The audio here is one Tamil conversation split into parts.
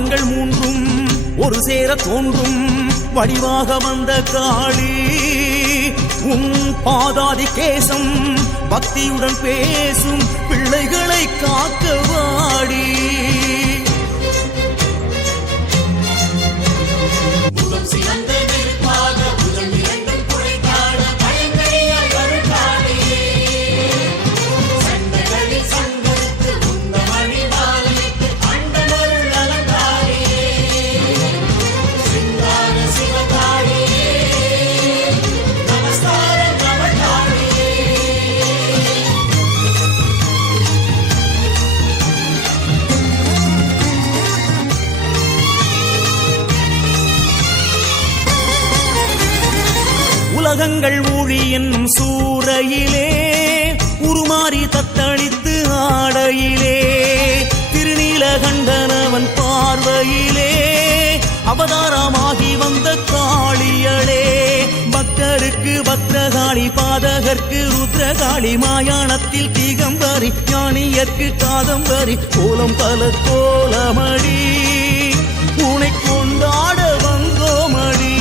பாதங்கள் மூன்றும் ஒரு சேர தோன்றும் வடிவாக வந்த காளி உன் பாதாதி கேசம் பக்தியுடன் பேசும் பிள்ளைகளை காக்க வாடி. உலகங்கள் ஊழி என்னும் சூறையிலே உருமாறி தத்தளித்து ஆடையிலே திருநீலகண்டனவன் பார்வையிலே அவதாரமாகி வந்த காளியளே. பக்தருக்கு பத்ரகாளி பாதகர்க்கு ருத்ரகாளி மாயாணத்தில் திகம்பரி ஞானியர்க்கு காதம்பரி கோலம் பல கோலமடி உனை கொண்டாட வந்தோமடி.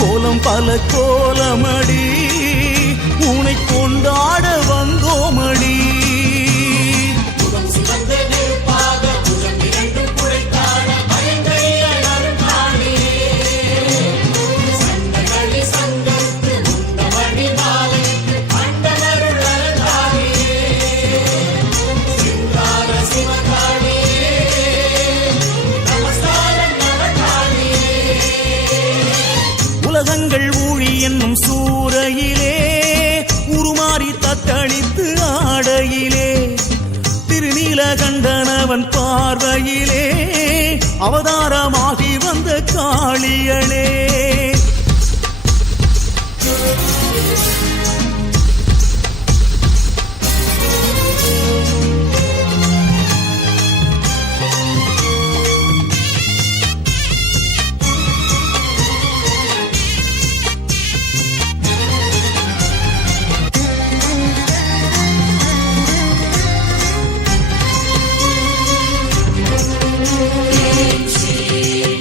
கோலம் பல கோலமடி உனை கொண்டாட வந்தோமடி. உலகங்கள் ஊழி என்னும் சூறையிலே உருமாறி தத்தளித்து ஆடையிலே திருநீலகண்டனவன் பார்வையிலே அவதாரமாகி வந்த காளியளே.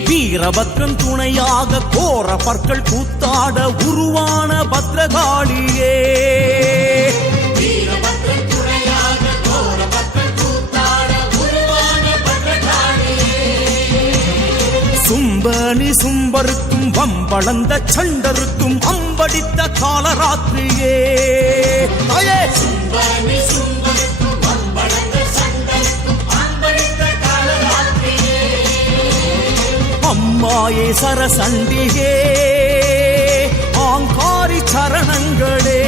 வீரபத்ரன் துணையாக கோர பற்கள் கூத்தாட உருவான பத்ரகாளியே. சும்பனி சும்பருக்கும் வம்பளந்த சண்டருக்கும் அம்படித்த காலராத்திரியே. அம்மாயே சரசண்டிகே ஆங்காரி சரணங்களே.